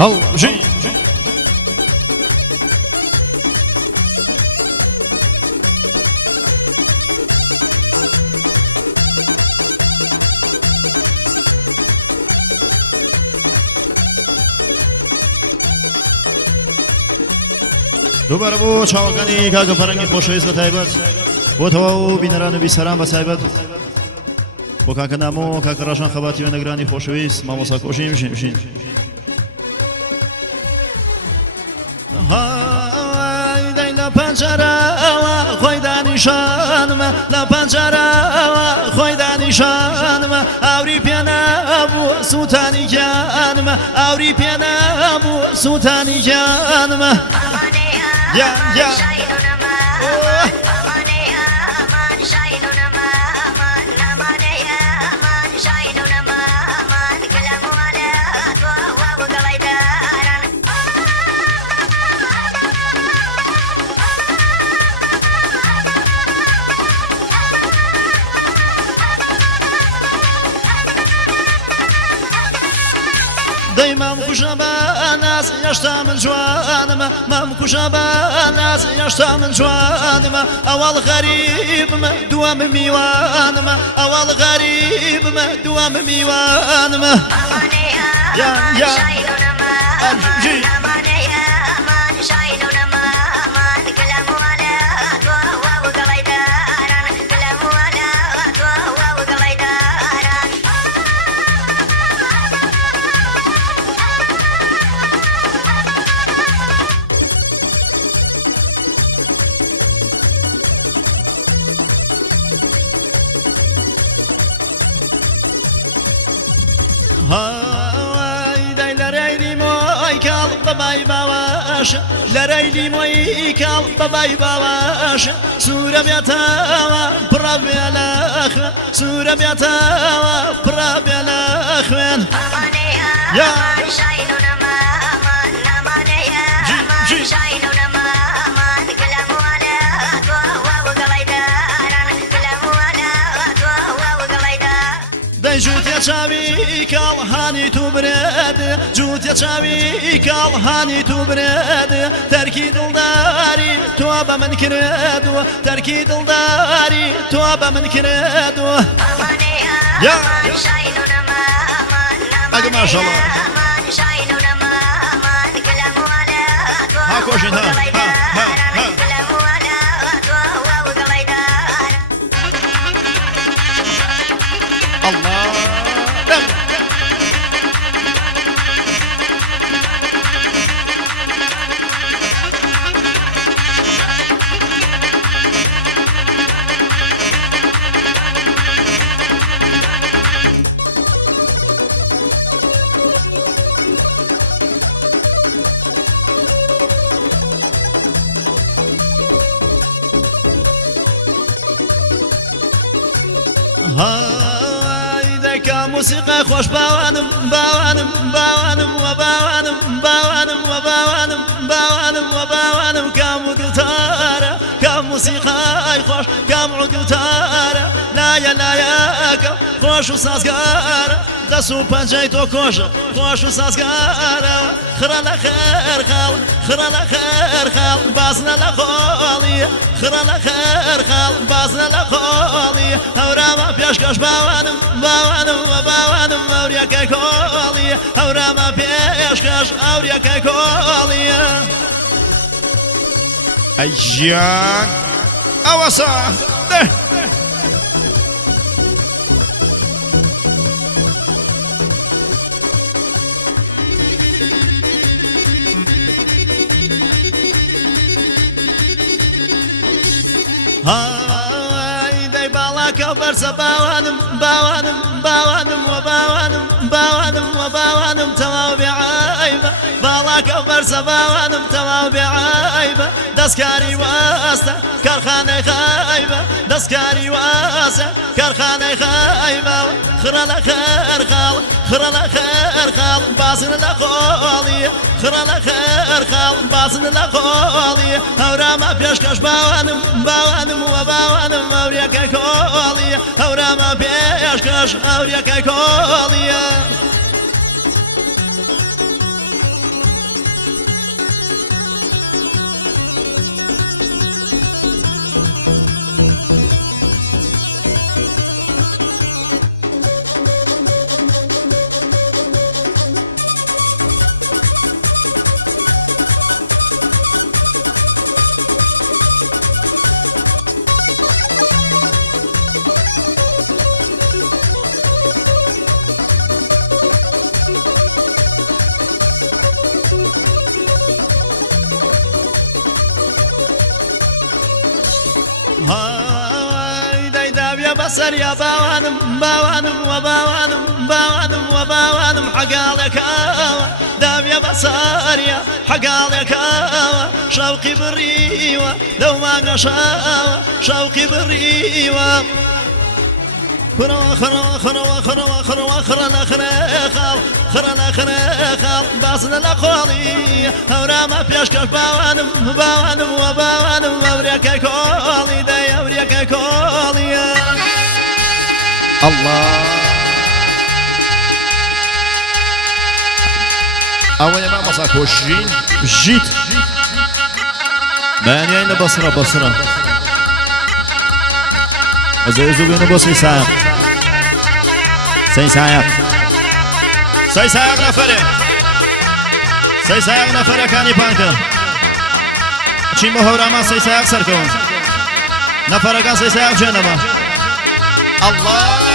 هەڵژی دووبارە بۆ چاوەکانی کاکە فەرەنگی خۆشەویست بە تایبەت بۆ تەواو و بینەران بیسەران بە تایبەت بۆ کاکە نامۆ کاکە ڕەشان خەباتی وێنەگرانی خۆشەویست مامۆستا کۆشی بژین هایدەی لە پەنجەرەوە خۆی دانیشانمە لە پەنجەرەوە خۆی دانیشانمە ئاوری پێ نەبووە سووتانی گیانمە ئاوری پێ نەبووە سووتانی گیانمە یا دەی مام کوشە بە ناز هێشتا من جوانمە مام کوشە بە ناز هێشتا من جوانمە ئەوەڵ غەریبمە دووەم میوانمە ئەوەڵ غەریبمە دووەم میوانمە یا هایدەی لە ڕێی مۆی کاڵ بەبای باوەش لە ڕێی مۆی کاڵ بەبای باوەش سوورە بێتەوە پڕە بێ لە خوێن سوورە بێتەوە پڕە بێ لە خوێن دەی جووتێ چاوی کاڵ هانی تو برێد جووتێ چاوی کاڵ هانی تو برێد تەرکی دڵداری تۆ بە من کردووە تەرکی دڵداری تۆ بە من کردووە ئەگە ماشەڵڵا ها کۆژین ها هایدەی کا موسیقای خۆش باوانم باوانم باوانم و باوانم باوانم و باوانم باوانم و باوانم کام دوتارە کام موسیقای خۆش کام دوتارە لایە لایەکە خۆش و سازگارە دەست و پەنجەی تۆ کۆشە خۆش و سازگارە خرە لە خێر خاڵ خرە لە خێر خاڵ بازنە لە خۆڵیە خرە لە خێر خاڵ بازنە لە خۆڵیە هەورامە پێشکەش باوانم باوانم و باوانم ئەوریەکەی کۆڵیە هەورامە پێشکەش ئەوریەکەی کۆڵیە ئەی گیان ئەوەسە هایدەی باڵاکە بەرزە باوانم باوانم باوانم و باوانم باوانم و باوانم تەواو بێعایبە باڵاکە بەرزە باوانم تەواو بێعایبە دەستکاری واستە کارخانەی خایبە دەستکاری واستە کارخانەی خایبە خرە لە خێر خاڵ خرە لە خێر خاڵ بازن لە خۆڵیە خرە لە خێر خاڵ بازن لە خۆڵیە هەورامە پێشکەش باوانم باوانم و باوانم ئەوریەکەی کۆڵیە هەورامە پێشکەش ئەوریەکەی کۆڵیە بسريا باوانم باوانم وباوانم باوانم وباوانم حقالك دامي بسريا حقالك شوقي بالريوة لو ما قشاوة شوقي بالريوة خرا خرا خرا خرا خرا خرا خرا خرا خرا باسن الأقوالي هورا ما بيشكش باوانم باوانم وباوانم أوريك كولي داي أوريك كولي الله أول ما مساك وشين جيت باني أين بصرة بصرة وزيزو بينو بصري ساق ساق ساق نفره كاني بانكا چين بهورا ما ساق سركون نفره كان ساق جنبا الله